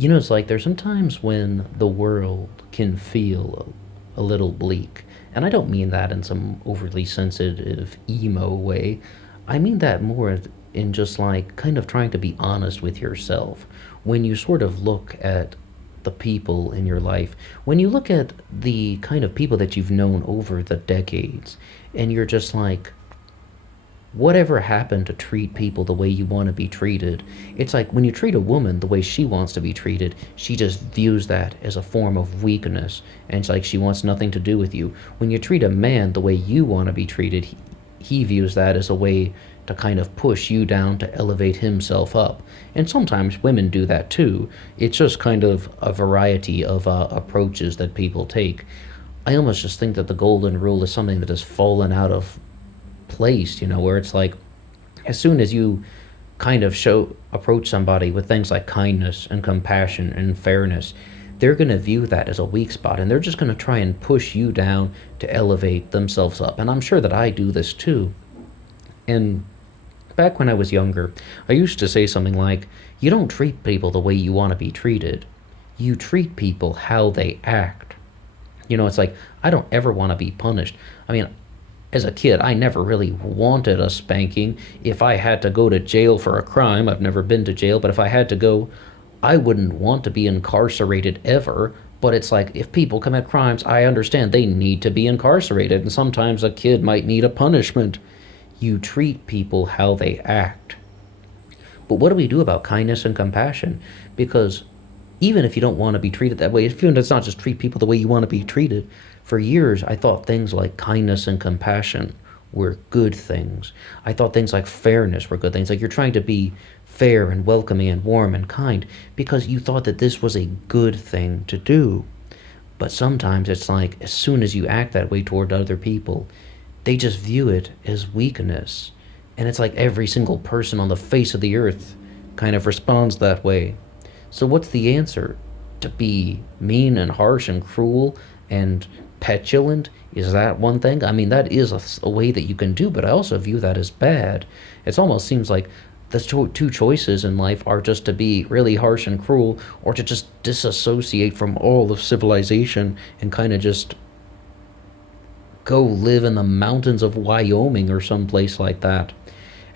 It's like there's sometimes when the world can feel a little bleak. And I don't mean that in some overly sensitive emo way. I mean that more in just like kind of trying to be honest with yourself. When you sort of look at the people in your life, when you look at the kind of people that you've known over the decades, and you're just like, whatever happened to treat people the way you want to be treated? It's like when you treat a woman the way she wants to be treated, she just views that as a form of weakness, and it's like she wants nothing to do with you. When you treat a man the way you want to be treated, he views that as a way to kind of push you down to elevate himself up. And sometimes women do that too. It's just kind of a variety of approaches that people take. I almost just think that the golden rule is something that has fallen out of place, where it's like as soon as you kind of approach somebody with things like kindness and compassion and fairness, they're going to view that as a weak spot, and they're just going to try and push you down to elevate themselves up. And I'm sure that I do this too. And back when I was younger, I used to say something like, you don't treat people the way you want to be treated, you treat people how they act. It's like, I don't ever want to be punished. I mean, as a kid, I never really wanted a spanking. If I had to go to jail for a crime, I've never been to jail, but if I had to go, I wouldn't want to be incarcerated ever. But it's like, if people commit crimes, I understand they need to be incarcerated, and sometimes a kid might need a punishment. You treat people how they act. But what do we do about kindness and compassion? Because even if you don't want to be treated that way, even if it's not just treat people the way you want to be treated, for years I thought things like kindness and compassion were good things. I thought things like fairness were good things. Like, you're trying to be fair and welcoming and warm and kind because you thought that this was a good thing to do. But sometimes it's like, as soon as you act that way toward other people, they just view it as weakness. And it's like every single person on the face of the earth kind of responds that way. So what's the answer? To be mean and harsh and cruel and petulant? Is that one thing? I mean, that is a way that you can do, but I also view that as bad. It almost seems like the two choices in life are just to be really harsh and cruel, or to just disassociate from all of civilization and kind of just go live in the mountains of Wyoming or some place like that.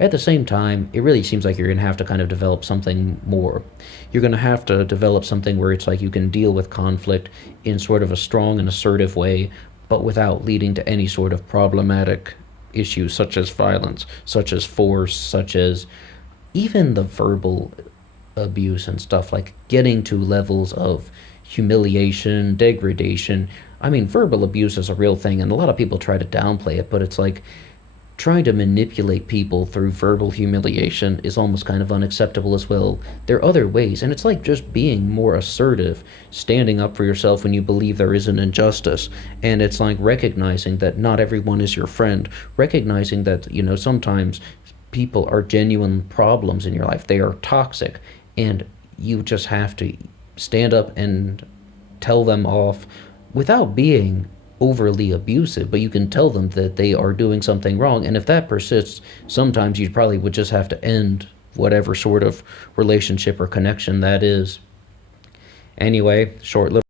At the same time, it really seems like you're going to have to kind of develop something more. You're going to have to develop something where it's like you can deal with conflict in sort of a strong and assertive way, but without leading to any sort of problematic issues such as violence, such as force, such as even the verbal abuse and stuff, like getting to levels of humiliation, degradation. I mean, verbal abuse is a real thing, and a lot of people try to downplay it, but it's like trying to manipulate people through verbal humiliation is almost kind of unacceptable as well. There are other ways, and it's like just being more assertive, standing up for yourself when you believe there is an injustice, and it's like recognizing that not everyone is your friend, recognizing that, sometimes people are genuine problems in your life. They are toxic, and you just have to stand up and tell them off without being overly abusive, but you can tell them that they are doing something wrong. And if that persists, sometimes you probably would just have to end whatever sort of relationship or connection that is. Anyway, short little